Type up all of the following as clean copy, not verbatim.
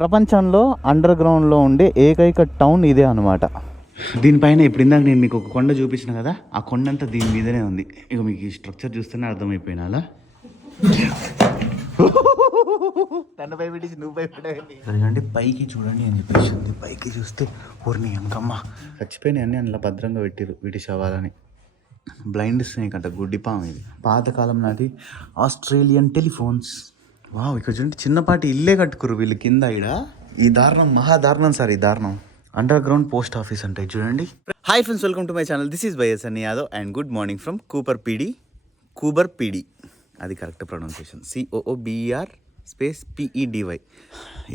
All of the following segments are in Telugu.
ప్రపంచంలో అండర్ గ్రౌండ్లో ఉండే ఏకైక టౌన్ ఇదే అనమాట. దీనిపైన ఇప్పుడు ఇందాక నేను మీకు ఒక కొండ చూపించిన కదా, ఆ కొండ అంతా దీని మీదనే ఉంది. ఇక మీకు ఈ స్ట్రక్చర్ చూస్తేనే అర్థమైపోయినా అలా తన భయపెట్టేసి నువ్వు భయపడేది. ఎందుకంటే పైకి చూడండి అని చెప్పేసి పైకి చూస్తే ఊరిని వెనకమ్మ చచ్చిపోయినాయి అన్నీ అందులో భద్రంగా పెట్టిరు వీటి శవాలని. బ్లైండ్ స్నేక్ అంట, గుడ్డిపాము. ఇది పాతకాలం నాటి ఆస్ట్రేలియన్ టెలిఫోన్స్. వావ్, ఇక్కడ చూడండి చిన్నపాటి ఇల్లే కట్టుకురు వీళ్ళు కింద. ఇక్కడ ఈ దారుణం మహాదారుణం సార్, ఈ దారుణం. అండర్ గ్రౌండ్ పోస్ట్ ఆఫీస్ అంటే చూడండి. Hi friends, welcome to my channel. This is Bhaiya Yadav and good morning from Coober Pedy. అది కరెక్ట్ ప్రొనౌన్సియేషన్. COOBER PEDY.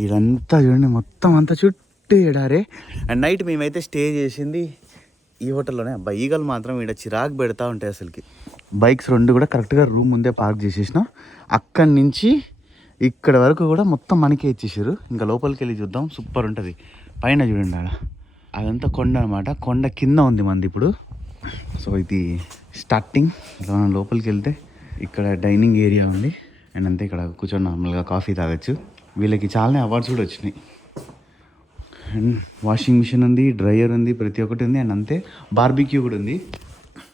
ఇదంతా చూడండి మొత్తం అంతా చుట్టూ ఎడారే. అండ్ నైట్ మేమైతే స్టే చేసింది ఈ హోటల్లోనే. అబ్బా, ఈగలు మాత్రం ఇక్కడ చిరాకు పెడతా ఉంటాయి అసలుకి. బైక్స్ రెండు కూడా కరెక్ట్గా రూమ్ ముందే పార్క్ చేసేసిన. అక్కడి నుంచి ఇక్కడ వరకు కూడా మొత్తం మనకే ఇచ్చేసారు. ఇంకా లోపలికి వెళ్ళి చూద్దాం, సూపర్ ఉంటుంది. పైన చూడండి ఆడ అదంతా కొండ అనమాట. కొండ కింద ఉంది మంది ఇప్పుడు. సో ఇది స్టార్టింగ్. మనం లోపలికి వెళ్తే ఇక్కడ డైనింగ్ ఏరియా ఉంది. అండ్ అంతే, ఇక్కడ కూర్చొని నార్మల్గా కాఫీ తాగొచ్చు. వీళ్ళకి చాలానే అవార్డ్స్ కూడా వచ్చినాయి. అండ్ వాషింగ్ మిషన్ ఉంది, డ్రైయర్ ఉంది, ప్రతి ఒక్కటి ఉంది. అండ్ అంతే బార్బిక్యూ కూడా ఉంది.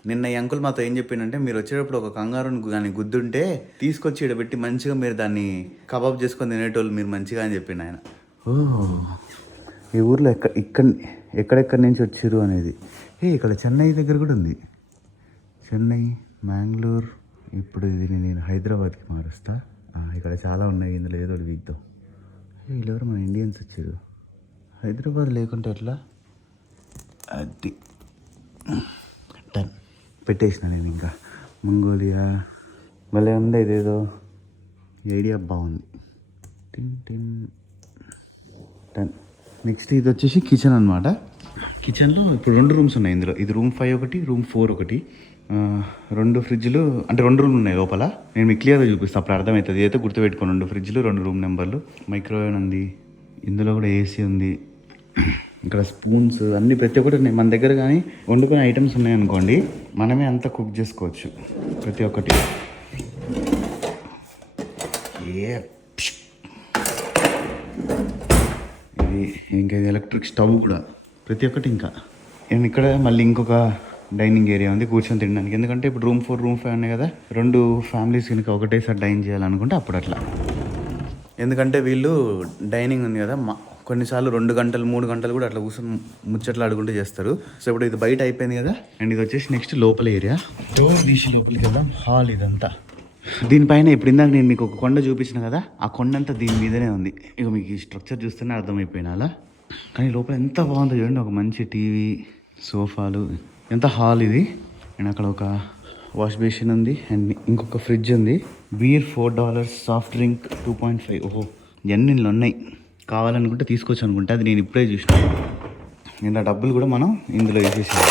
నిన్న ఈ అంకుల్ మాతో ఏం చెప్పిండంటే, మీరు వచ్చేటప్పుడు ఒక కంగారుని కానీ గుద్దుంటే తీసుకొచ్చి ఇక్కడ పెట్టి మంచిగా మీరు దాన్ని కబాబ్ చేసుకొని తినేటోళ్ళు మీరు మంచిగా అని చెప్పిండు ఆయన. ఈ ఊర్లో ఎక్కడెక్కడి నుంచి వచ్చారు అనేది. ఇక్కడ చెన్నై దగ్గర కూడా ఉంది. చెన్నై, మ్యాంగ్లూర్. ఇప్పుడు ఇది నేను హైదరాబాద్కి మారుస్తా. ఇక్కడ చాలా ఉన్నాయి, ఇందులో ఏదో వీక్దాం. వీళ్ళెవరు మన ఇండియన్స్ వచ్చారు. హైదరాబాద్ లేకుంటే ఎట్లా? అది టన్ పెట్టేసిన నేను. ఇంకా మంగోలియా భలే ఉంది. ఇదేదో ఐడియా బాగుంది. టన్. నెక్స్ట్ ఇది వచ్చేసి కిచెన్ అనమాట. కిచెన్లో ఇప్పుడు 2 రూమ్స్ ఉన్నాయి ఇందులో. ఇది రూమ్ 5 ఒకటి, రూమ్ 4 ఒకటి. 2 ఫ్రిడ్జ్లు అంటే 2 రూమ్లు ఉన్నాయి లోపల. నేను మీకు క్లియర్గా చూపిస్తాను, అప్పుడు అర్థమవుతుంది. అయితే గుర్తుపెట్టుకోండి, 2 ఫ్రిడ్జ్లు, 2 రూమ్ నెంబర్లు. మైక్రోవేవ్ ఉంది ఇందులో కూడా, AC ఉంది. ఇక్కడ స్పూన్స్ అన్నీ ప్రతి ఒక్కటి ఉన్నాయి మన దగ్గర. కానీ వండుకునే ఐటమ్స్ ఉన్నాయనుకోండి, మనమే అంతా కుక్ చేసుకోవచ్చు ప్రతి ఒక్కటి. ఇది ఇంకా ఇది ఎలక్ట్రిక్ స్టవ్ కూడా ప్రతి ఒక్కటి. ఇంకా ఇక్కడ మళ్ళీ ఇంకొక డైనింగ్ ఏరియా ఉంది కూర్చొని తినడానికి. ఎందుకంటే ఇప్పుడు రూమ్ 4, రూమ్ 5 ఉన్నాయి కదా, 2 ఫ్యామిలీస్ కనుక ఒకటేసారి డైన్ చేయాలనుకుంటే అప్పుడు అట్లా. ఎందుకంటే వీళ్ళు డైనింగ్ ఉంది కదా, కొన్నిసార్లు 2 గంటలు 3 గంటలు కూడా అట్లా కూర్చొని ముచ్చట్లు ఆడుకుంటూ చేస్తారు. సో ఇప్పుడు ఇది బయట అయిపోయింది కదా. అండ్ ఇది వచ్చేసి నెక్స్ట్ లోపల ఏరియా. డోర్ తీసి లోపలికి వెళ్దాం. హాల్ ఇదంతా. దీనిపైన ఇప్పుడు ఇందాక నేను మీకు ఒక కొండ చూపించిన కదా, ఆ కొండ అంతా దీని మీదనే ఉంది. ఇక మీకు ఈ స్ట్రక్చర్ చూస్తేనే అర్థమైపోయినా అలా. కానీ లోపల ఎంత బాగుందో చూడండి. ఒక మంచి టీవీ, సోఫాలు, ఎంత హాల్ ఇది. అండ్ అక్కడ ఒక వాష్ బేసిన్ ఉంది. అండ్ ఇంకొక ఫ్రిడ్జ్ ఉంది. Beer $4, soft drink 2.5. ఓహో, ఇవన్నీ ఉన్నాయి. కావాలనుకుంటే తీసుకోవచ్చు అనుకుంటే, అది నేను ఇప్పుడే చూసిన. నిన్న డబ్బులు కూడా మనం ఇందులో వేసేసాం.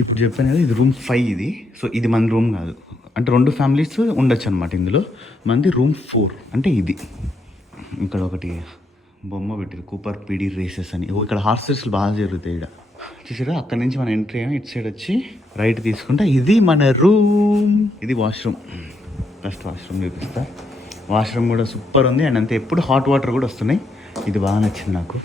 ఇప్పుడు చెప్పాను కదా, ఇది రూమ్ 5 ఇది. సో ఇది మన రూమ్ కాదు, అంటే 2 ఫ్యామిలీస్ ఉండొచ్చు అనమాట ఇందులో. మనది రూమ్ 4 అంటే ఇది. ఇక్కడ ఒకటి బొమ్మ పెట్టారు, కూపర్ పీడి రేసెస్ అని. ఇక్కడ హార్స్ రేసులు బాగా జరుగుతాయి ఇక్కడ. చూసారా, అక్కడ నుంచి మన ఎంట్రీ అయ్యాం. ఇటు సైడ్ వచ్చి రైట్ తీసుకుంటే ఇది మన రూమ్. ఇది వాష్రూమ్. ఫస్ట్ వాష్రూమ్ చూపిస్తా. వాష్రూమ్ కూడా సూపర్ ఉంది. అండ్ అంతే ఎప్పుడు హాట్ వాటర్ కూడా వస్తున్నాయి. ఇది బాగా నచ్చింది నాకు.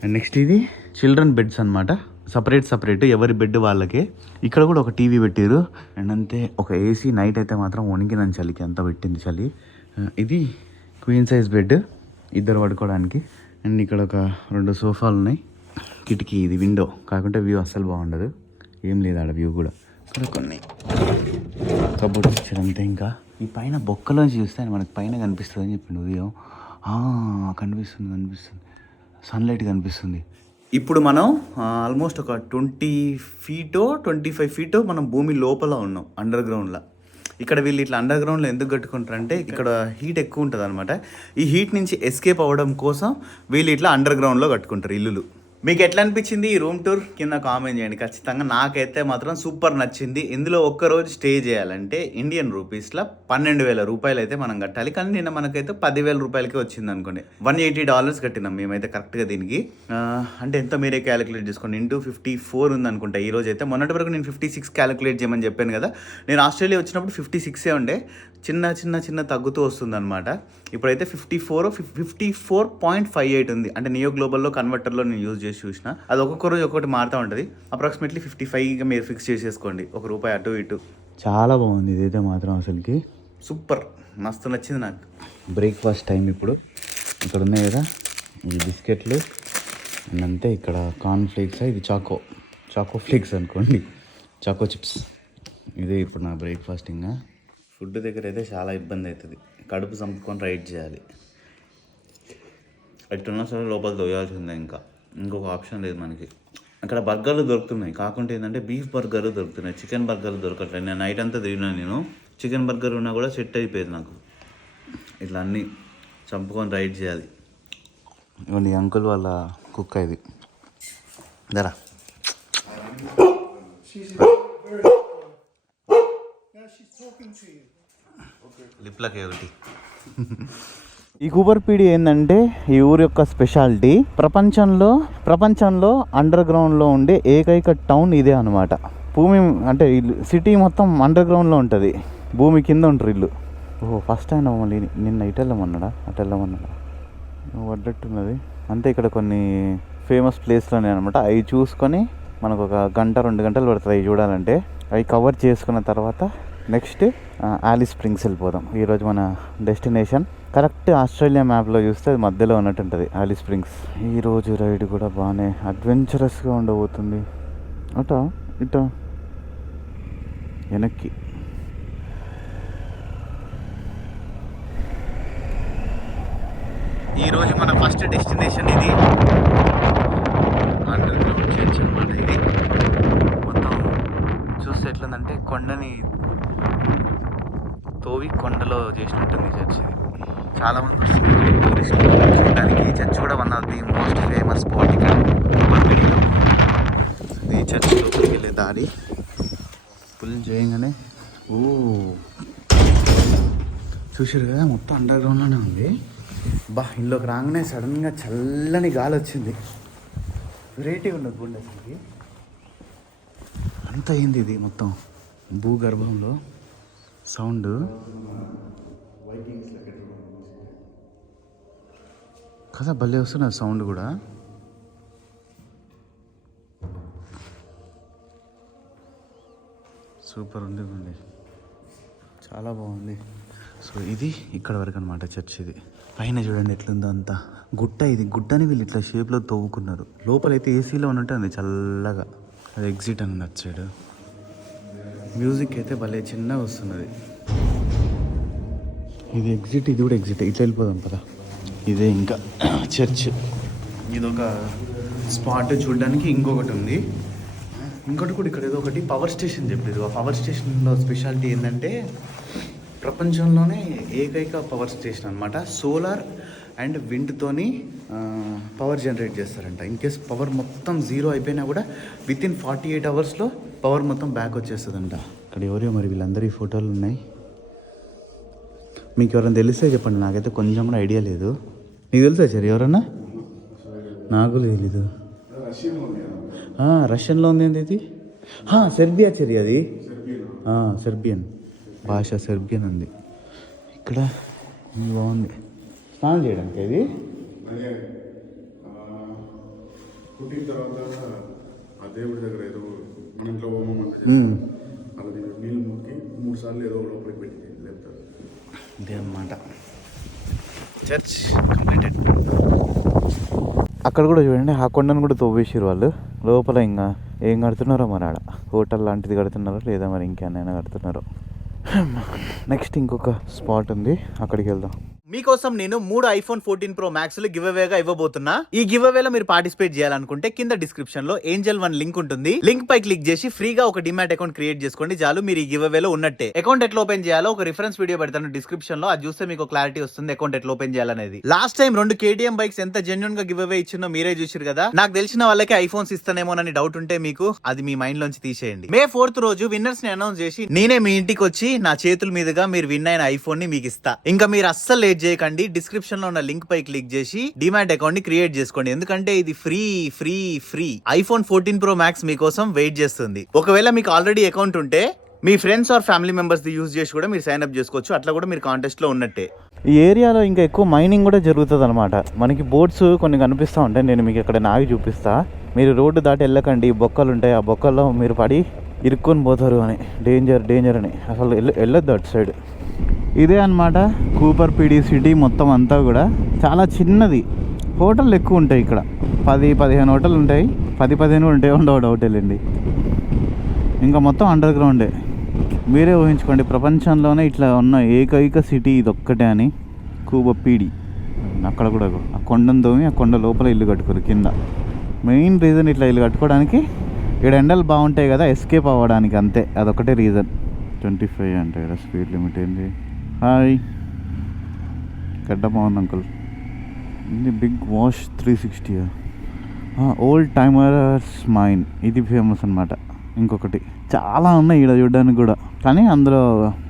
అండ్ నెక్స్ట్ ఇది చిల్డ్రన్ బెడ్స్ అనమాట. సపరేట్ ఎవరి బెడ్ వాళ్ళకే. ఇక్కడ కూడా ఒక టీవీ పెట్టారు. అండ్ అంతే ఒక AC. నైట్ అయితే మాత్రం వణికినాను చలికి, అంతా పెట్టింది చలి. ఇది క్వీన్ సైజ్ బెడ్, 2 పడుకోవడానికి. అండ్ ఇక్కడ ఒక 2 సోఫాలు ఉన్నాయి. కిటికీ, ఇది విండో కాకుంటే వ్యూ అస్సలు బాగుండదు. ఏం లేదు ఆడ వ్యూ కూడా. ఇక్కడ కొన్ని కబోర్డ్స్ ఇచ్చారంతే. ఇంకా ఈ పైన బొక్కలోంచి చూస్తే మనకి పైన కనిపిస్తుంది అని చెప్పిండు ఉదయం. కనిపిస్తుంది సన్లైట్ కనిపిస్తుంది. ఇప్పుడు మనం ఆల్మోస్ట్ ఒక 20 feet 25 feet మనం భూమి లోపల ఉన్నాం, అండర్ గ్రౌండ్లో. ఇక్కడ వీళ్ళు ఇట్లా అండర్ గ్రౌండ్లో ఎందుకు కట్టుకుంటారంటే, ఇక్కడ హీట్ ఎక్కువ ఉంటుంది అనమాట. ఈ హీట్ నుంచి ఎస్కేప్ అవ్వడం కోసం వీళ్ళు ఇట్లా అండర్ గ్రౌండ్లో కట్టుకుంటారు ఇల్లులు. మీకు ఎట్లా అనిపించింది ఈ రూమ్ టూర్ కింద కామెంట్ చేయండి ఖచ్చితంగా. నాకైతే మాత్రం సూపర్ నచ్చింది. ఇందులో ఒక్కరోజు స్టే చేయాలంటే ఇండియన్ రూపీస్లో 12,000 రూపాయలు అయితే మనం కట్టాలి. కానీ నిన్న మనకైతే 10,000 రూపాయలకి వచ్చింది అనుకోండి. $180 కట్టినాం మేమైతే కరెక్ట్గా దీనికి. అంటే ఎంత మీరే క్యాలిక్యులేట్ చేసుకోండి. ఇంటూ 54 ఉంది అనుకుంటా ఈ రోజు అయితే. మొన్నటి వరకు నేను 56 క్యాలిక్యులేట్ చేయమని చెప్పాను కదా. నేను ఆస్ట్రేలియా వచ్చినప్పుడు 56 ఉండే, చిన్న తగ్గుతూ వస్తుంది అనమాట. ఇప్పుడైతే 54.58 ఉంది. అంటే నియో గ్లోబల్లో కన్వర్టర్లో నేను యూజ్ చేసి చూసిన. అది ఒక్కొక్క రోజు ఒక్కొక్కటి మారుతూ ఉంటుంది. అప్రాక్సిమేట్లీ 55గా మీరు ఫిక్స్ చేసేసుకోండి, ₹1 అటు ఇటు. చాలా బాగుంది ఇదైతే మాత్రం, అసలుకి సూపర్, మస్తు నచ్చింది నాకు. బ్రేక్ఫాస్ట్ టైం ఇప్పుడు. ఇక్కడ ఉన్నాయి కదా ఈ బిస్కెట్లు అంతే. ఇక్కడ కార్న్ ఫ్లేక్స్, ఇది చాకో ఫ్లేక్స్ అనుకోండి, చాకో చిప్స్. ఇదే ఇప్పుడు నా బ్రేక్ఫాస్ట్. ఇంకా ఫుడ్ దగ్గర అయితే చాలా ఇబ్బంది అవుతుంది. కడుపు చంపుకొని రైడ్ చేయాలి. ఎట్టున్నా సరే లోపల తోయాల్సిందే. ఇంకొక ఆప్షన్ లేదు మనకి. అక్కడ బర్గర్లు దొరుకుతున్నాయి, కాకుంటే ఏంటంటే బీఫ్ బర్గర్లు దొరుకుతున్నాయి, చికెన్ బర్గర్లు దొరకట్లేదు. నేను నైట్ అంతా తిరిగినాను. నేను చికెన్ బర్గర్ ఉన్నా కూడా సెట్ అయిపోయేది నాకు. ఇట్లా అన్నీ చంపుకొని రైడ్ చేయాలి. ఇవ్వండి అంకుల్ వాళ్ళ కుక్క ఇది. దరా లిప్లకి ఒకటి. ఈ కూపర్పీడి ఏంటంటే ఈ ఊరి యొక్క స్పెషాలిటీ. ప్రపంచంలో అండర్ గ్రౌండ్లో ఉండే ఏకైక టౌన్ ఇదే అనమాట. భూమి అంటే సిటీ మొత్తం అండర్ గ్రౌండ్లో ఉంటుంది, భూమి కింద ఉంటారు ఇల్లు. ఓహో ఫస్ట్ టైం మళ్ళీ నిన్న ఇటు వెళ్ళమన్నాడా అటు వెళ్ళమన్నాడా పడ్డట్టున్నది అంతే. ఇక్కడ కొన్ని ఫేమస్ ప్లేస్లోనే అనమాట. అవి చూసుకొని మనకు ఒక 1-2 గంటలు పడుతుంది అవి చూడాలంటే. అవి కవర్ చేసుకున్న తర్వాత నెక్స్ట్ ఆలిస్ స్ప్రింగ్స్ వెళ్ళిపోదాం. ఈరోజు మన డెస్టినేషన్ కరెక్ట్ ఆస్ట్రేలియా మ్యాప్లో చూస్తే అది మధ్యలో ఉన్నట్టు ఉంటుంది ఆలిస్ స్ప్రింగ్స్. ఈరోజు రైడ్ కూడా బాగానే అడ్వెంచరస్గా ఉండబోతుంది. ఇట వెనక్కి ఈరోజు మన ఫస్ట్ డెస్టినేషన్ ఇది. అండర్ గ్రౌండ్ చర్చ్ అనమాట ఇది. మొత్తం చూస్తే ఎట్లుందంటే కొండని తోవి కొండలో చేసినట్టుంది చర్చ్ ఇది. చాలామంది వస్తుంది టూరిస్టులు చూడడానికి. ఈ చర్చ్ కూడా one of the most famous spot ఇక్కడ కూపర్పీడిలో. ఈ చర్చ్ లోపలికి వెళ్ళే దారి ఫుల్ చేయగానే చూసారు కదా మొత్తం అండర్ గ్రౌండ్లోనే ఉంది. ఇంట్లోకి రాగానే సడన్గా చల్లని గాలి వచ్చింది. వెరైటీ ఉన్నది గుండె అసలుకి. అంత అయింది ఇది మొత్తం భూగర్భంలో సౌండ్. కదా భలే వస్తున్నది సౌండ్ కూడా. సూపర్ ఉంది, చాలా బాగుంది. సో ఇది ఇక్కడ వరకు అనమాట చర్చ్. ఇది పైన చూడండి ఎట్లుందో అంతా గుట్ట. ఇది గుట్టని వీళ్ళు ఇట్లా షేప్లో తవ్వుకున్నారు. లోపలైతే ఏసీలో ఉన్నట్టు ఉంది చల్లగా. అది ఎగ్జిట్ అని నచ్చాడు. మ్యూజిక్ అయితే భలే చిన్నగా వస్తున్నది. ఇది ఎగ్జిట్, ఇది కూడా ఎగ్జిట్. ఇట్లా వెళ్ళిపోదాం కదా. ఇదే ఇంకా చర్చ్. ఇదొక స్పాట్ చూడడానికి. ఇంకొకటి ఉంది, ఇంకోటి కూడా ఇక్కడ ఏదో ఒకటి పవర్ స్టేషన్ చెప్పేది. ఆ పవర్ స్టేషన్లో స్పెషాలిటీ ఏంటంటే ప్రపంచంలోనే ఏకైక పవర్ స్టేషన్ అనమాట. సోలార్ అండ్ విండ్తోని పవర్ జనరేట్ చేస్తారంట. ఇన్ కేస్ పవర్ మొత్తం జీరో అయిపోయినా కూడా వితిన్ 48 అవర్స్లో పవర్ మొత్తం బ్యాక్ వచ్చేస్తుందంట. ఇక్కడ ఎవరో మరి వీళ్ళందరూ ఈ ఫోటోలు ఉన్నాయి. మీకు ఎవరైనా తెలిస్తే చెప్పండి, నాకైతే కొంచెం కూడా ఐడియా లేదు. నీకు తెలుసా సరే ఎవరన్నా? నాకు తెలీదు. రష్యన్లో ఉంది ఏంటి ఇది? సెర్బియా చర్య అది. సెర్బియన్ భాష, సెర్బియన్ ఉంది. ఇక్కడ బాగుంది స్నానం చేయడానికి. అది పుట్టిన తర్వాత ఆ దేవుడి దగ్గర ఏదో మన ఇంట్లో నీళ్ళు ముక్కి 3 సార్లు ఏదో లోపలికి పెట్టి లేపుతారు. ఇదే అన్నమాట చర్చ్ కంప్లీటెడ్. అక్కడ కూడా చూడండి, ఆ కొండను కూడా తవ్వేసారు వాళ్ళు. లోపల ఇంకా ఏం కడుతున్నారో మరి, ఆడ హోటల్ లాంటిది కడుతున్నారో లేదా మరి ఇంకేమైనా కడుతున్నారో. నెక్స్ట్ ఇంకొక స్పాట్ ఉంది, అక్కడికి వెళ్దాం. మీకోసం నేను 3 iPhone 14 Pro Max గివ్ అవేగా ఇవ్వబోతున్నా. ఈ గివ్ అవేలో మీరు పార్టిసిపేట్ చేయాలనుకుంటే కింద డిస్క్రిప్షన్ లో ఏంజల్ 1 లింక్ ఉంటుంది. లింక్ పై క్లిక్ చేసి ఫ్రీగా ఒక డిమాట్ అకౌంట్ క్రియేట్ చేసుకోండి చాలు. మీరు ఈ గివ్ అవేలో ఉన్నట్టే. అకౌంట్ ఎట్లా ఓపెన్ చేయాలో ఒక రిఫరెన్స్ వీడియో పెడతాను డిస్క్రిప్షన్ లో. అది చూస్తే మీకు క్లారిటీ వస్తుంది అకౌంట్ ఎట్లా ఓపెన్ చేయాలనేది. లాస్ట్ టైం 2 KTM బైక్స్ ఎంత జెన్యూన్ గా గివ్ అవే ఇచ్చినో మీరే చూసారు కదా. నాకు తెలిసిన వాళ్ళకి ఐఫోన్స్ ఇస్తానేమోనని డౌట్ ఉంటే మీకు అది మీ మైండ్ లోంచి తీసేయండి. May 4th రోజు విన్నర్స్ ని అనౌన్స్ చేసి నేనే మీ ఇంటికి వచ్చి నా చేతుల మీదుగా మీరు విన్ అయిన ఐఫోన్ ని మీకు ఇస్తా. ఇంకా మీరు అస్సలు లేట్ చేయకండి. డిస్క్రిప్షన్ లో ఉన్న లింక్ పై క్లిక్ చేసి డిమాట్ అకౌంట్ ని క్రియేట్ చేసుకోండి. ఎందుకంటే ఇది free free free. iPhone 14 Pro Max మీకోసం వెయిట్ చేస్తుంది. ఒకవేళ మీకు ఆల్రెడీ అకౌంట్ ఉంటే మీ ఫ్రెండ్స్ ఆర్ ఫ్యామిలీ మెంబర్స్ ది యూజ్ చేసి కూడా మీరు సైన్ అప్ చేసుకోవచ్చు. అట్లా కూడా మీరు కాంటెస్ట్ లో ఉన్నట్టే. ఈ ఏరియాలో ఇంకా ఎక్కువ మైనింగ్ కూడా జరుగుతుంది అనమాట. మనకి బోట్స్ కొన్ని కనిపిస్తూ ఉంటాయి. నేను మీకు ఇక్కడ నావి చూపిస్తా. మీరు రోడ్డు దాటి వెళ్ళకండి. బొక్కలు ఉంటాయి. ఆ బొక్కల్లో మీరు పడి ఇరుక్కొని పోతారు అని. డేంజర్ డేంజర్ అని అసలు వెళ్ళొద్దు అటు సైడ్. ఇదే అనమాట కూపర్ పీడి సిటీ మొత్తం అంతా కూడా చాలా చిన్నది. హోటళ్ళు ఎక్కువ ఉంటాయి ఇక్కడ. 10-15 హోటళ్ళు ఉంటాయి. 10-15 ఉంటాయి. ఉండవు డౌట్ వెళ్ళండి. ఇంకా మొత్తం అండర్ గ్రౌండే. మీరే ఊహించుకోండి ప్రపంచంలోనే ఇట్లా ఉన్న ఏకైక సిటీ ఇదొక్కటే అని. కూపర్ పీడి అక్కడ కూడా ఆ కొండను తోమి ఆ కొండ లోపల ఇల్లు కట్టుకోరు కింద. మెయిన్ రీజన్ ఇట్లా ఇల్లు కట్టుకోవడానికి ఇక్కడ ఎండలు బాగుంటాయి కదా, ఎస్కేప్ అవ్వడానికి అంతే. అదొకటే రీజన్. 25 అంటే ఇక్కడ స్పీడ్ లిమిట్ ఏంది. హాయ్ గడ్డ బాగుంది అంకుల్. ఇది బిగ్ వాష్ 360. ఓల్డ్ టైమర్స్ మైన్ ఇది ఫేమస్ అనమాట. ఇంకొకటి చాలా ఉన్నాయి ఇక్కడ చూడడానికి కూడా. కానీ అందులో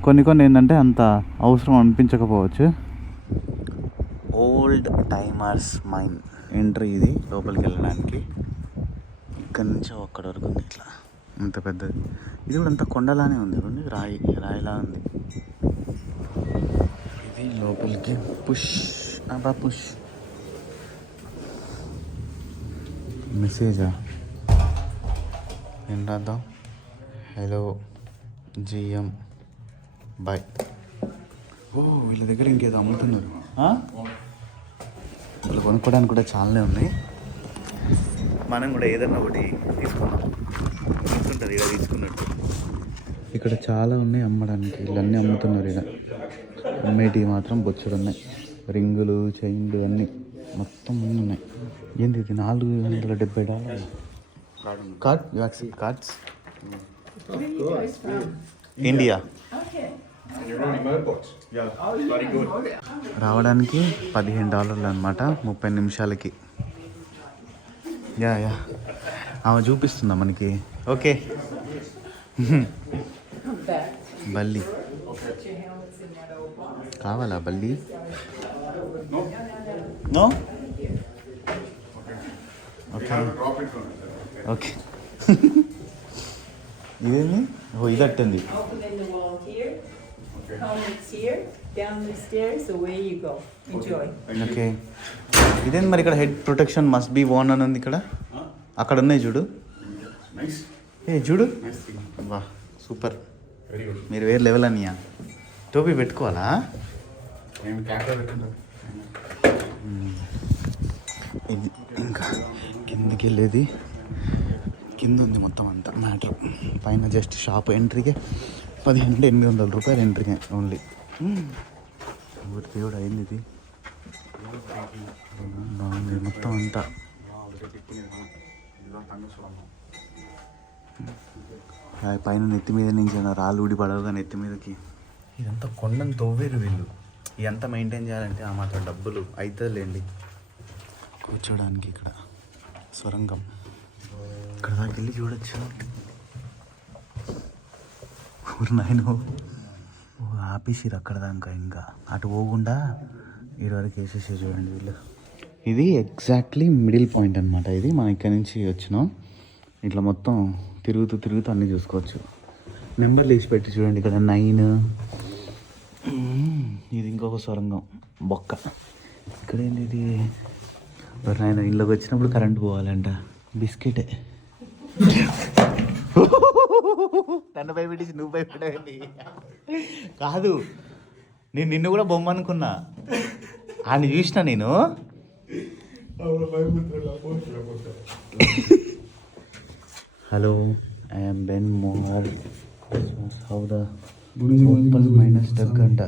కొన్ని ఏంటంటే అంత అవసరం అనిపించకపోవచ్చు. ఓల్డ్ టైమర్స్ మైన్ ఎంట్రీ ఇది లోపలికి వెళ్ళడానికి. ఇక్కడ నుంచి అక్కడ వరకు ఉంది. ఇట్లా అంత పెద్దది. ఇది కూడా అంత కొండలానే ఉంది. రాయిలా ఉంది. ఇది లోపలికి పుష్ పుష్. మెసేజా ఏం రాద్దాం. Hello GM boy. వీళ్ళ దగ్గర ఇంకేదో అమ్ముతున్నారు. వాళ్ళు కొనుక్కోవడానికి కూడా చాలానే ఉన్నాయి. మనం కూడా ఏదన్నా ఒకటి తీసుకున్నాం. తీసుకుంటుంది ఇలా తీసుకున్నట్టు. ఇక్కడ చాలా ఉన్నాయి అమ్మడానికి. వీళ్ళన్నీ అమ్ముతున్నారు. ఇలా అమ్మేటివి మాత్రం బొచ్చుడు ఉన్నాయి. రింగులు చైన్లు అన్నీ మొత్తం ఉన్నాయి. ఏంది ఇది $470. Card you accept cards India. రావడానికి $15 అనమాట 30 నిమిషాలకి. యా ఆమె చూపిస్తుందా మనకి. ఓకే బల్లి కావాలా? బల్లి నో. Okay okay. ఇదేంది? ఇదట్టుంది. ఓకే ఇదేంది మరి? ఇక్కడ head protection must be own అని ఉంది. ఇక్కడ అక్కడ ఉన్నాయి చూడు. చూడు వా సూపర్. మీరు వేరే లెవెల్ అన్నయ్యా. టోపీ పెట్టుకోవాలా? ఇది ఇంకా కిందకి వెళ్ళేది. కింద ఉంది మొత్తం అంతా మ్యాటర్. పైన జస్ట్ షాప్ ఎంట్రీకే $1,800 ఎంట్రీకే ఓన్లీ. దేవుడు అయింది ఇది. బాగుంది మొత్తం అంతా. పైన నెత్తి మీద నుంచి రాళ్ళు ఊడి పడవుగా నెత్తి మీదకి. ఇదంతా కొండను తవ్వేరు వీళ్ళు. ఇదంతా మెయింటైన్ చేయాలంటే ఆ మాత్రం డబ్బులు అవుతుందిలేండి. కూర్చోడానికి ఇక్కడ సొరంగం. ఇక్కడ దానికి వెళ్ళి చూడొచ్చు. నాయన ఆపేసిరు అక్కడ దాకా. ఇంకా అటు పోకుండా ఇటు వరకు వేసేసి చూడండి వీళ్ళు. ఇది ఎగ్జాక్ట్లీ మిడిల్ పాయింట్ అనమాట. ఇది మనం ఇక్కడి నుంచి వచ్చినాం. ఇట్లా మొత్తం తిరుగుతూ అన్నీ చూసుకోవచ్చు. నెంబర్లు వేసి పెట్టి చూడండి. ఇక్కడ 9. ఇది ఇంకొక సొరంగం బొక్క. ఇక్కడ ఏంటి ఇది? ఆయన ఇంట్లోకి వచ్చినప్పుడు కరెంట్ పోవాలంట. బిస్కెటే. తను భయపెట్టేసి నువ్వు భయపడేది కాదు. నేను నిన్ను కూడా బొమ్మ అనుకున్నా. ఆయన చూసిన నేను. Hello I am Ben Mohar. హౌ ద ఓపెన్ మైనస్ డగ్ అంట.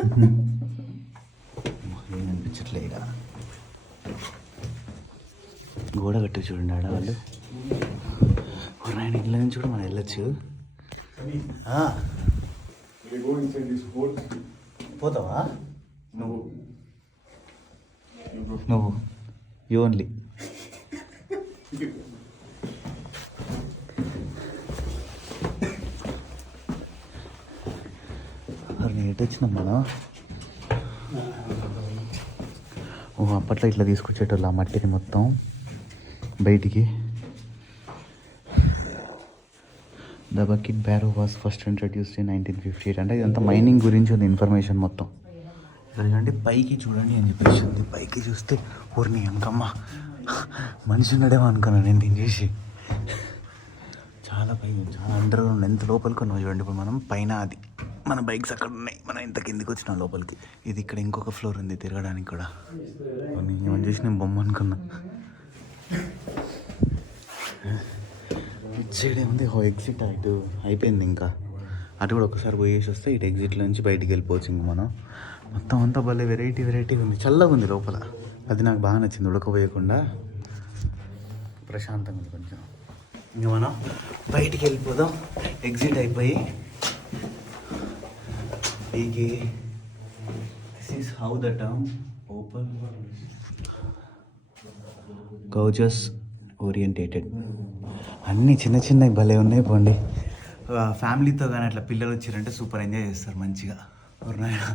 ఏం అనిపించట్లే ఇక గోడ కట్టి చూడండి ఆడవాళ్ళు నాయన ఇళ్ళ నుంచి కూడా మనం వెళ్ళొచ్చు. పోతావా నువ్వు యూ ఓన్లీ. ఎటు వచ్చినాం మనం? ఓ అప్పట్లో ఇట్లా తీసుకొచ్చేటోళ్ళు ఆ మట్టిని మొత్తం బయటికి. The bucket baro was first introduced in 1958. అంటే ఇదంతా మైనింగ్ గురించి ఉంది ఇన్ఫర్మేషన్ మొత్తం. ఎందుకంటే పైకి చూడండి అని చెప్పేసి ఉంది. పైకి చూస్తే ఊరిని వెనకమ్మ మనిషి ఉన్నాడేమో అనుకున్నాను నేను దీన్ని చూసి. చాలా పైకి, చాలా అండర్ గ్రౌండ్. ఎంత లోపలికి ఉన్నాం చూడండి. ఇప్పుడు మనం పైన, అది మన బైక్స్ అక్కడ ఉన్నాయి, మనం ఇంత కిందికి వచ్చినాం లోపలికి. ఇది ఇక్కడ ఇంకొక ఫ్లోర్ ఉంది తిరగడానికి కూడా. ఏమని చేసి నేను బొమ్మ అనుకున్నా. ఇటు సైడ్ ఏముంది, ఎగ్జిట్ ఇటు అయిపోయింది. ఇంకా అటు కూడా ఒకసారి పోయేసి వస్తే ఇటు ఎగ్జిట్లో నుంచి బయటికి వెళ్ళిపోవచ్చు. ఇంక మనం మొత్తం అంతా భలే వెరైటీగా ఉంది. చల్లగా ఉంది లోపల, అది నాకు బాగా నచ్చింది. ఉడకపోయకుండా ప్రశాంతంగా ఉంది కొంచెం. ఇంక మనం బయటికి వెళ్ళిపోదాం. ఎగ్జిట్ అయిపోయి పైకి. This is how the term open couches orientated. అన్నీ చిన్న చిన్నవి భలే ఉన్నాయి. పోండి ఫ్యామిలీతో కానీ అట్లా పిల్లలు వచ్చారంటే సూపర్ ఎంజాయ్ చేస్తారు మంచిగా. ఎవరినైనా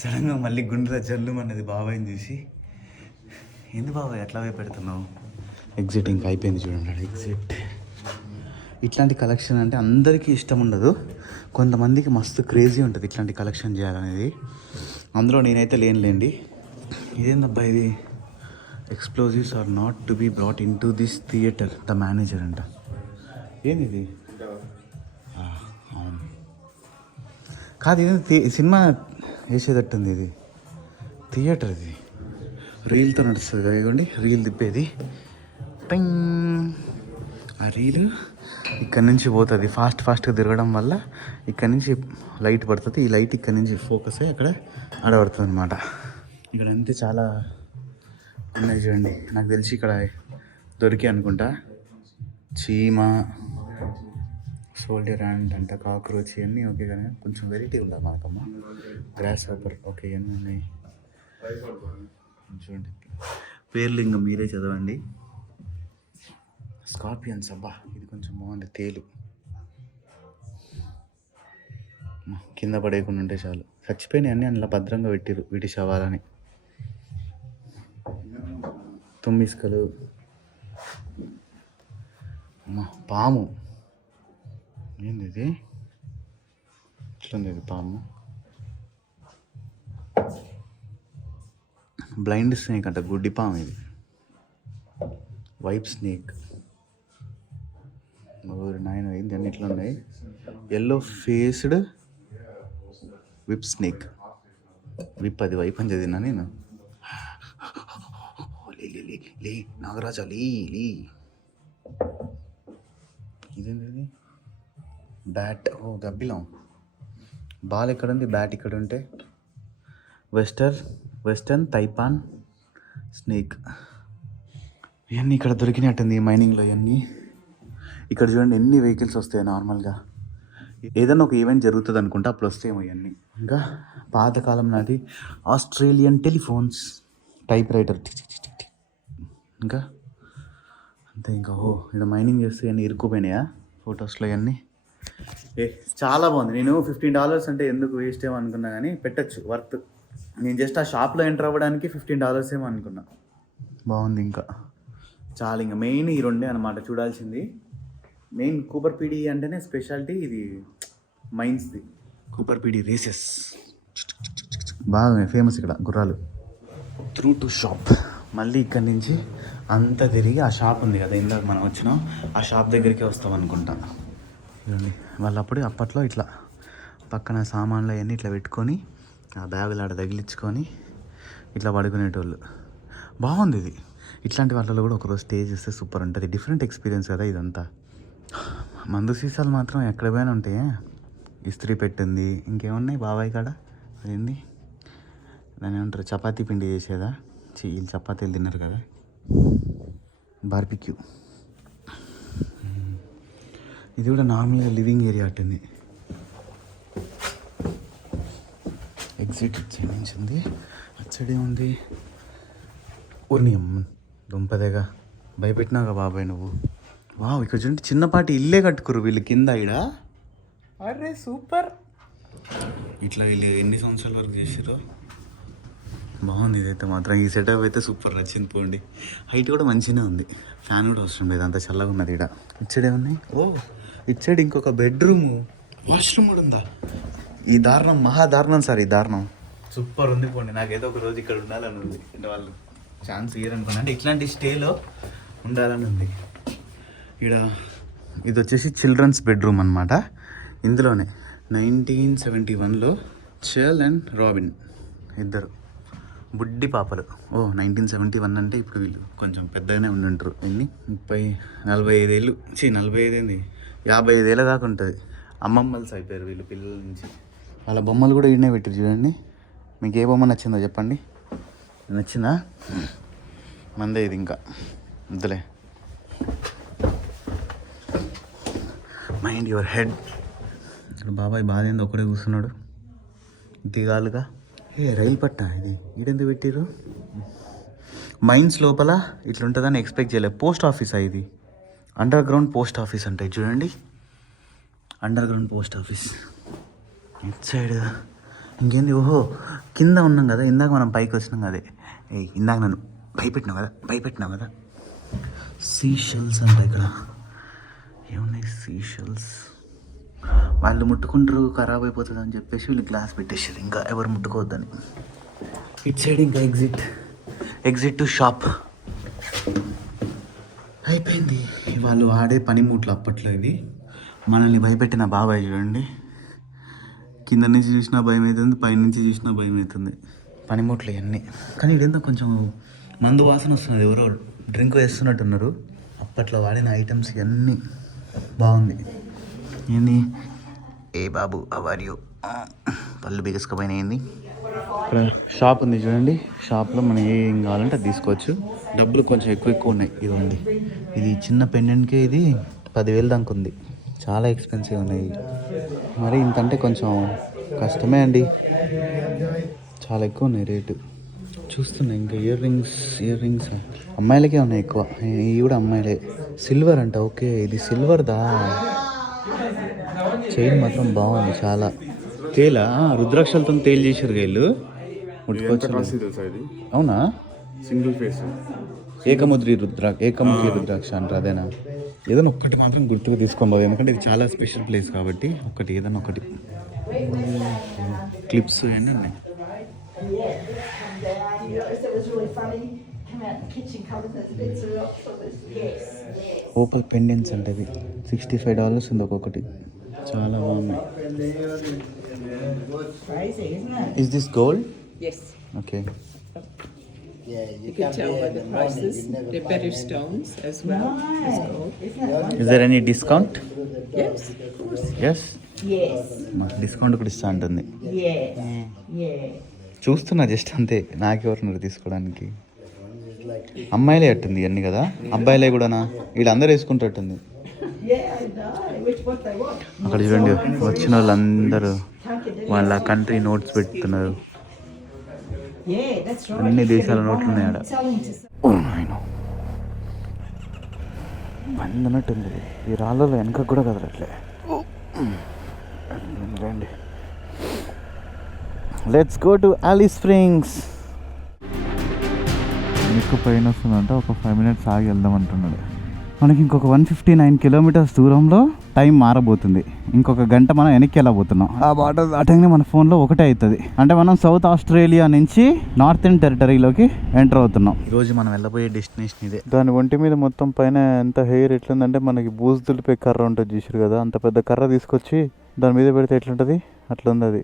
సడన్గా మళ్ళీ గుండెలో జల్లు అన్నది బాబాయ్ని చూసి, ఏంది బాబాయ్ అట్లా పెడుతున్నావు? ఎగ్జిట్ ఇంకా అయిపోయింది చూడండి. ఎగ్జిట్. ఇట్లాంటి కలెక్షన్ అంటే అందరికీ ఇష్టం ఉండదు, కొంతమందికి మస్తు క్రేజీ ఉంటుంది ఇట్లాంటి కలెక్షన్ చేయాలనేది. అందులో నేనైతే లేనులేండి. ఇదేందబ్బా ఇది? Explosives are not to be brought in to this theatre, the manager అంట. ఏంది ఇది? అవును కాదు, ఇది సినిమా వేసేటట్టుంది. ఇది థియేటర్, ఇది రీల్తో నడుస్తుంది కదా. ఇవ్వండి రీల్ తిప్పేది. టింగ్, ఆ రీలు ఇక్కడ నుంచి పోతుంది. ఫాస్ట్గా తిరగడం వల్ల ఇక్కడ నుంచి లైట్ పడుతుంది. ఈ లైట్ ఇక్కడ నుంచి ఫోకస్ అయ్యి అక్కడ ఆడబడుతుంది అనమాట. ఇక్కడ అంతే చాలా ఉన్నాయి చూడండి. నాకు తెలిసి ఇక్కడ దొరికి అనుకుంటా. చీమ, సోల్డర్ హ్యాండ్ అంట, కాక్రోచ్, ఇవన్నీ ఓకే. కానీ కొంచెం వెరైటీ ఉండాలి మనకమ్మ. గ్రాస్ హాపర్ ఓకే, ఇవన్నీ ఉన్నాయి చూడండి. పేర్లు ఇంకా మీరే చదవండి. స్కార్పియన్స్, అబ్బా ఇది కొంచెం బాగుంది. తేలు కింద పడేయకుండా ఉంటే చాలు. చచ్చిపోయినాయి అన్నీ అందులో భద్రంగా పెట్టిరు వీటి శవాలని. తుమ్మిస్కలు, పాము. ఏంది ఇది? ఇట్లుంది ఇది పాము. బ్లైండ్ స్నేక్ అంట, గుడ్డి పాము ఇది. Wipe snake. నాయన ఏంది అన్ని ఇట్లా ఉన్నాయి. Yellow faced whip snake. Whip, అది వైప్ అని చదివినా నేను. లే నాగరాజా లే. ఇదేంటి? బ్యాట్. ఓ గబ్బిలం. బాల్ ఎక్కడ ఉంది? బ్యాట్ ఇక్కడ ఉంటే. Western taipan snake. ఇవన్నీ ఇక్కడ దొరికినట్టుంది మైనింగ్లో. ఇవన్నీ ఇక్కడ చూడండి ఎన్ని వెహికల్స్ వస్తాయి నార్మల్గా. ఏదైనా ఒక ఈవెంట్ జరుగుతుంది అనుకుంటా, అప్పుడు వస్తాయేమో ఇవన్నీ. ఇంకా పాతకాలం నాటి ఆస్ట్రేలియన్ టెలిఫోన్స్, టైప్ రైటర్. ఇంకా అంతే. ఇంకా ఇక్కడ మైనింగ్ చేస్తే ఇవన్నీ ఇరుక్కుపోయినాయా ఫొటోస్లో ఇవన్నీ. చాలా బాగుంది. నేను $15 అంటే ఎందుకు వేస్ట్ ఏమో అనుకున్నా, కానీ పెట్టచ్చు, వర్త్. నేను జస్ట్ ఆ షాప్లో ఎంటర్ అవ్వడానికి $15 ఏమో అనుకున్నా. బాగుంది. ఇంకా చాలా. ఇంకా మెయిన్ ఈ రెండే అనమాట చూడాల్సింది. మెయిన్ కూపర్పీడి అంటేనే స్పెషాలిటీ ఇది మైన్స్ది. కూపర్పీడి రేసెస్ బాగా ఫేమస్ ఇక్కడ, గుర్రాలు. Through to shop. మళ్ళీ ఇక్కడి నుంచి అంతా తిరిగి ఆ షాప్ ఉంది కదా ఇందాక మనం వచ్చినాం, ఆ షాప్ దగ్గరికి వస్తాం అనుకుంటా. చూడండి వాళ్ళు అప్పట్లో ఇట్లా పక్కన సామాన్లు అవన్నీ ఇట్లా పెట్టుకొని ఆ బ్యాగులు ఆడ తగిలించుకొని ఇట్లా పడుకునేటోళ్ళు. బాగుంది ఇది. ఇట్లాంటి వాటిలో కూడా ఒకరోజు స్టే చేస్తే సూపర్ ఉంటుంది. డిఫరెంట్ ఎక్స్పీరియన్స్ కదా ఇదంతా. మందు సీసాలు మాత్రం ఎక్కడ పోయినా ఉంటాయి. ఇస్త్రీ పెట్టింది. ఇంకేమున్నాయి బాబాయ్ కాడ? అదేంది దాన్ని ఏమంటారు, చపాతీ పిండి చేసేదా? వీళ్ళు చపాతీలు తిన్నారు కదా. బార్బిక్యూ. ఇది కూడా నార్మల్గా లివింగ్ ఏరియా అట్టుంది. ఎగ్జిట్ ఇచ్చే నుంచి ఉంది. అచ్చడే ఉంది. ఊరిని దుంపదేగా భయపెట్టినాగా బాబాయ్ నువ్వు. వావ్, ఇక్కడ చూడండి చిన్నపాటి ఇల్లే కట్టుకురు వీళ్ళు కింద. ఈడ అరే సూపర్. ఇట్లా వీళ్ళు ఎన్ని సంవత్సరాల వరకు చేసారో. బాగుంది ఇదైతే మాత్రం. ఈ సెటప్ అయితే సూపర్ నచ్చింది పోండి. హైట్ కూడా మంచిగానే ఉంది. ఫ్యాన్ కూడా అవసరం లేదు, అంత చల్లగా ఉన్నది. ఇక్కడ ఇచ్చడే ఉన్నాయి. ఓ ఇచ్చాడు ఇంకొక బెడ్రూము, వాష్రూమ్ కూడా ఉందా? ఈ దారుణం మహాదారుణం సార్, ఈ దారుణం సూపర్ ఉంది పోండి. నాకేదో ఒక రోజు ఇక్కడ ఉండాలని ఉంది. అంటే వాళ్ళు ఛాన్స్ ఇయ్యరనుకోండి, అంటే ఇట్లాంటి స్టేలో ఉండాలని ఉంది. ఇక్కడ ఇది వచ్చేసి చిల్డ్రన్స్ బెడ్రూమ్ అనమాట. ఇందులోనే 1971లో చర్ల్ అండ్ రాబిన్ ఇద్దరు బుడ్డి పాపలు. 1971 అంటే ఇప్పుడు వీళ్ళు కొంచెం పెద్దగానే ఉండుంటారు. ఎన్ని 45 ఏళ్ళు 45 ఏంది 55 ఏళ్ళ దాకా ఉంటుంది. అమ్మమ్మల్స్ అయిపోయారు వీళ్ళు పిల్లల నుంచి. వాళ్ళ బొమ్మలు కూడా ఈడనే పెట్టారు చూడండి. మీకు ఏ బొమ్మ నచ్చిందో చెప్పండి. నచ్చిందా? మందే ఇది ఇంకా వద్దులే. Mind your head. ఇక్కడ బాబాయ్ బాధ ఏందో ఒకడే కూర్చున్నాడు దిగాలుగా. రైలు పట్ట ఇది ఈడెందుకు పెట్టారు? మైన్స్ లోపల ఇట్లుంటుందని ఎక్స్పెక్ట్ చేయలేదు. పోస్ట్ ఆఫీసా ఇది? అండర్ గ్రౌండ్ పోస్ట్ ఆఫీస్ అంటే చూడండి. Under ground post office it side. ఇంకేంది? ఓహో కింద ఉన్నాం కదా, ఇందాక మనం పైకి వచ్చినాం కదే. ఇందాక నన్ను భయపెట్టినావు కదా. సీషెల్స్ అంటే ఇక్కడ ఏమున్నాయి? సీషెల్స్. వాళ్ళు ముట్టుకుంటారు ఖరాబ్ అయిపోతుంది అని చెప్పేసి వీళ్ళు గ్లాస్ పెట్టేసారు, ఇంకా ఎవరు ముట్టుకోవద్దని. ఇట్ సైడ్ ఇంకా ఎగ్జిట్ టు షాప్ అయిపోయింది. వాళ్ళు ఆడే పనిముట్లు అప్పట్లో ఇవి. మనల్ని భయపెట్టిన బాబాయ్ చూడండి. కింద నుంచి చూసినా భయం అవుతుంది, పైనుంచి చూసినా భయం అవుతుంది. పనిముట్లు ఇవన్నీ. కానీ ఇదేందో కొంచెం మందు వాసన వస్తున్నది. ఎవరో డ్రింక్ వేస్తున్నట్టున్నారు. అప్పట్లో వాడిన ఐటమ్స్ ఇవన్నీ బాగుంది. ఏంది? ఏ బాబు అవార్యూ పళ్ళు బిగుసుకుపోయినాయింది. ఇక్కడ షాప్ ఉంది చూడండి. షాప్లో మనం ఏం కావాలంటే అది తీసుకోవచ్చు. డబ్బులు కొంచెం ఎక్కువ ఉన్నాయి. ఇదిగోండి, ఇది చిన్న పెండెంట్కే ఇది 10,000 దాకా ఉంది. చాలా ఎక్స్పెన్సివ్ ఉన్నాయి. మరి ఇంతంటే కొంచెం కష్టమే అండి, చాలా ఎక్కువ ఉన్నాయి రేటు. చూస్తున్నా ఇంకా ఇయర్ రింగ్స్ అమ్మాయిలకే ఉన్నాయి ఎక్కువ. ఇవి కూడా అమ్మాయిలే. సిల్వర్ అంట. ఓకే ఇది సిల్వర్దా. చైన్ మాత్రం బాగుంది చాలా. తేలా రుద్రాక్షలతో తేలు చేశారు వీళ్ళు. అవునా? సింగిల్ ఫేస్ ఏకముఖి రుద్రాక్ష అంటారు. అదేనా? ఏదైనా ఒక్కటి మాత్రం గుర్తుకు తీసుకొని పోదు, ఎందుకంటే ఇది చాలా స్పెషల్ ప్లేస్ కాబట్టి. ఏదైనా ఒకటి క్లిప్స్ అన్నీ ఉన్నాయి. ఓపల్ పెండెంట్స్ అంటే ఇది $65 ఉంది ఒక్కొక్కటి. చాలా బాగున్నాయి. Is this gold? Yes. Okay. You can tell by the prices. They're better stones as well as gold. Is there any discount? Yes, of course. Yes. మాకు డిస్కౌంట్ కూడా ఇస్తా ఉంటుంది. చూస్తున్నా జస్ట్ అంతే. నాకెవరున్నారు తీసుకోవడానికి? అమ్మాయిలే అట్టుంది అన్ని కదా. అబ్బాయిలే కూడానా? వీళ్ళందరూ వేసుకుంటట్టుంది. అక్కడ చూడండి వచ్చిన వాళ్ళందరూ వాళ్ళ కంట్రీ నోట్స్ పెడుతున్నారు. అన్ని దేశాల నోట్లు ఉన్నాయి ఆడ. బందనట్టుంది. ఈ రాళ్ళలో వెనక కూడా కదలట్లే. రండి, let's go to Alice Springs. ఎక్కువ పైన వస్తుందంట. ఒక 5 minutes ఆగి వెళ్దాం అంటున్నాడు. మనకి ఇంకొక 159 kilometers దూరంలో టైం మారబోతుంది. ఇంకొక గంట మనం వెనక్కి వెళ్ళబోతున్నాం. ఆ వాటర్ దాటంగానే మన ఫోన్లో ఒకటే అవుతుంది. అంటే మనం సౌత్ ఆస్ట్రేలియా నుంచి నార్థన్ టెరిటరీలోకి ఎంటర్ అవుతున్నాం. ఈరోజు మనం వెళ్ళబోయే డెస్టినేషన్ ఇదే. దాని ఒంటి మీద మొత్తం పైన ఎంత హెయిర్ ఎట్లుందంటే మనకి బూజు దులిపే కర్ర ఉంటుంది చూసారు కదా, అంత పెద్ద కర్ర తీసుకొచ్చి దాని మీద పెడితే ఎట్లుంటుంది అట్లా ఉంది అది.